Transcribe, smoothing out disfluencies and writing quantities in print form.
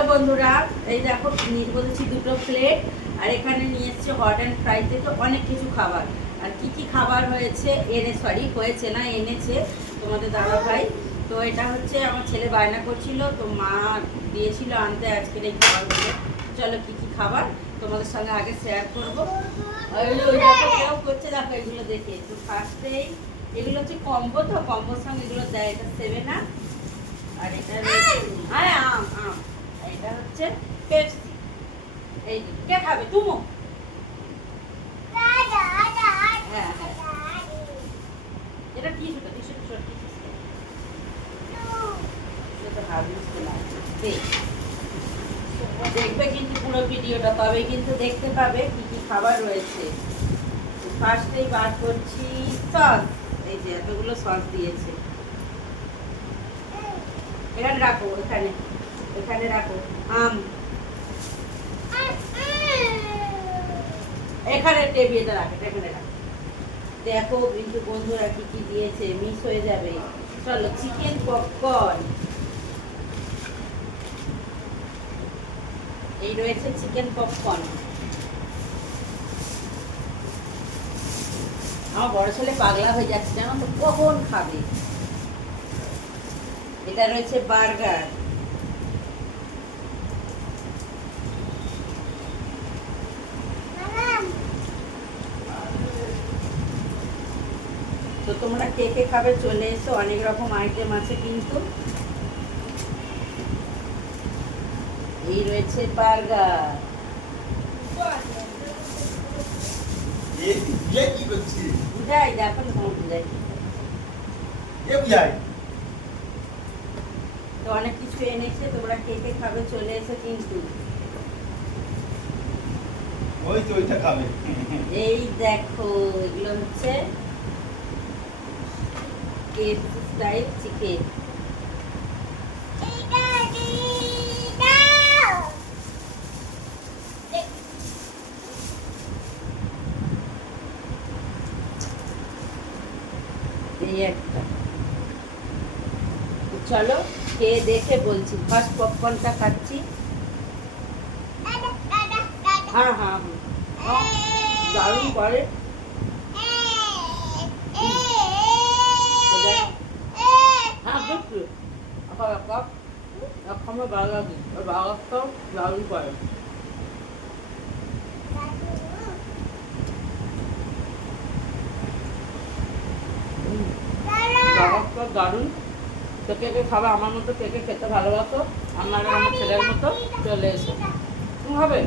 Hello বন্ধুরা, এই দেখো নিয়ে বলেছি দুটো প্লেট, আর এখানে নিয়ে এসছে হট অ্যান্ড ফ্রাইতে তো অনেক কিছু খাবার। আর কি কি খাবার হয়েছে হয়েছে না এনেছে তোমাদের দাদা ভাই। তো এটা হচ্ছে আমার ছেলে বায়না করছিল, তো মা দিয়েছিল আনতে আজকের এই খাবারগুলো। চলো কি কি খাবার তোমাদের সঙ্গে আগে শেয়ার করবো। ওই দেখো কেউ করছে, দেখো এগুলো দেখে। তো ফার্স্টেই এগুলো হচ্ছে কম্বো, তো কম্বোর সঙ্গে এগুলো দেয়। এটা 7 আপ, আর এটা আরে আম আম, এটা হচ্ছে পেপসি। এই যে কে খাবে? তুমো? হ্যাঁ হ্যাঁ, এটা কি ছোট টি ছোট ছোট দেখবে কিন্তু পুরো ভিডিওটা, তবেই কিন্তু দেখতে পাবে কি কি খাবার রয়েছে। ফার্স্টেই বার করছি সস। এই যে এতগুলো সস দিয়েছে। এখানে রাখো, এখানে এখানে রাখো। আম এখানে টেবিলটা রাখো, এখানে রাখো। দেখো কিন্তু বন্ধুরা কি কি দিয়েছে, মিস হয়ে যাবে। চলো চিকেন পপকর্ন, এই রয়েছে চিকেন পপকর্ন। আমার বড় ছেলে পাগলা হয়ে যাচ্ছে জানো তো, কখন খাবে। এটা রয়েছে বার্গার। তো তোমরা কে কে খাবে চলে এসো, অনেক রকম আইটেম আছে কিন্তু। এই রয়েছে বার্গার। বুঝাই দেখো না, তোমার বুঝাই। তো অনেক কিছু এনেছে, তোমরা কে কে খাবে চলে এসো কিন্তু। ওই তো ওইটা খাবে। এই দেখো এগুলো হচ্ছে কেএফসি স্টাইল চিকেন। এই একটা। চলো খেয়ে দেখে বলছি। ফার্স্ট পপকর্নটা খাচ্ছি। হ্যাঁ হ্যাঁ হ্যাঁ, দারুণ করে। হ্যাঁ দেখছি, আমার ভালো লাগে, ওই বাগারটাও দারুণ করে। বাগারটা দারুণ। তো কে কে খাবে আমার মতো, কে কে খেতে ভালোবাসো আমার আর আমার ছেলের মতো, চলে এসো। তুমি হবে?